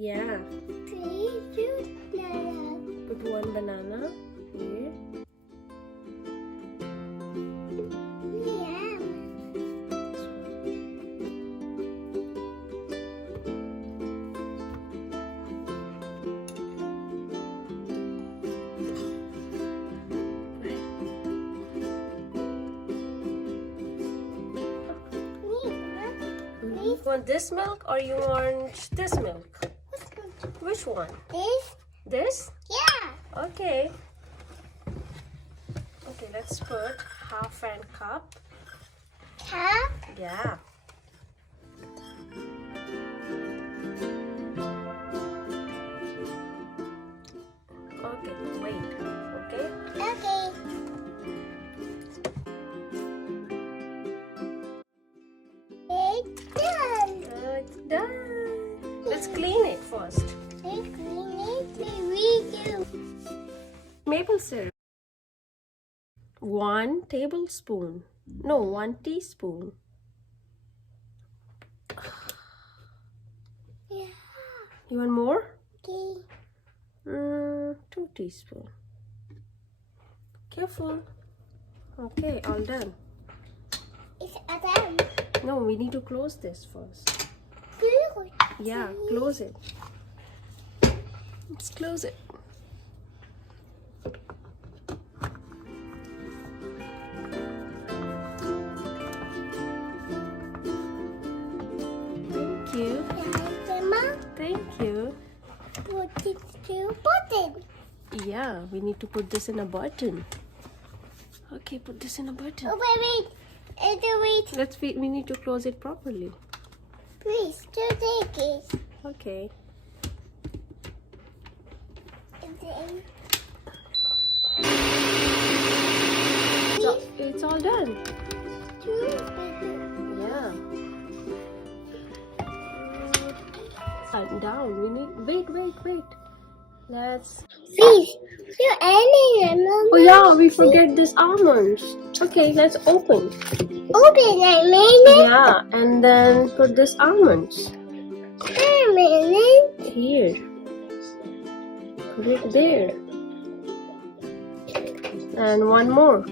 Yeah. Put one banana here. You want this milk or you want this milk? Which one? This? This? Yeah. Okay. Okay, let's put half an cup. Cup? Yeah. Okay, wait. Okay? Okay. It's done. It's done. Let's clean it first. Let's clean it. We do. Maple syrup. 1 tablespoon. No, 1 teaspoon. Yeah. You want more? Okay. 2 teaspoon. Careful. Okay, all done. It's done. No, we need to close this first. Good. Yeah, close it. Let's close it. Thank you. Mama, Thank you. put it to button. Yeah, we need to put this in a button. Okay, put this in a button. Oh, wait. We need to close it properly. Please, to take it. Okay. And then... So, it's all done. Two. Yeah. Down. We need. Wait. Let's. Please, you're adding them. Oh yeah, we forget this almonds. Okay, let's open. Open a minute. Yeah, and then put this almonds A minute. here. Put it there. And one more.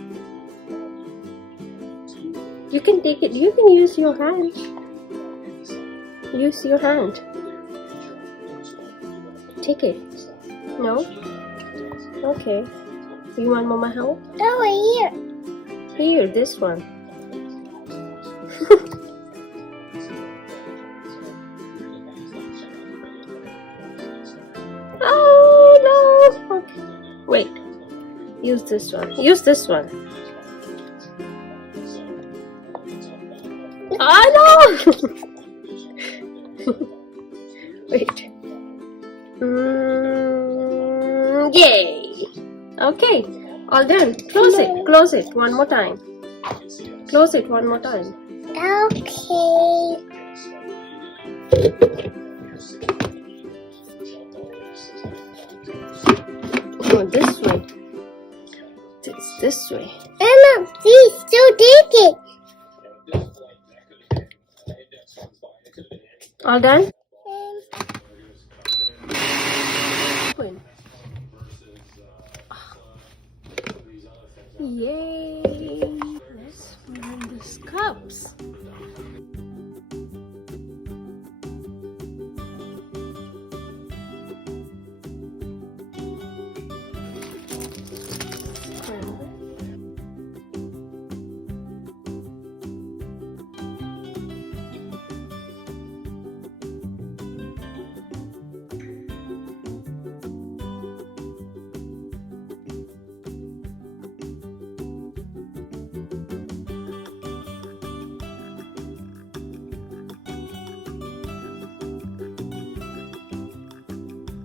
You can take it. You can use your hand. Use your hand. Take it. No? Okay. You want Mama help? Over here. Here, this one. Oh no! Okay. Wait. Use this one. Use this one. Oh no! Wait. Yay! Okay, all done. Close it. Close it one more time. Close it one more time. Okay. Oh, this way. This way. Mama, please, still take it. All done?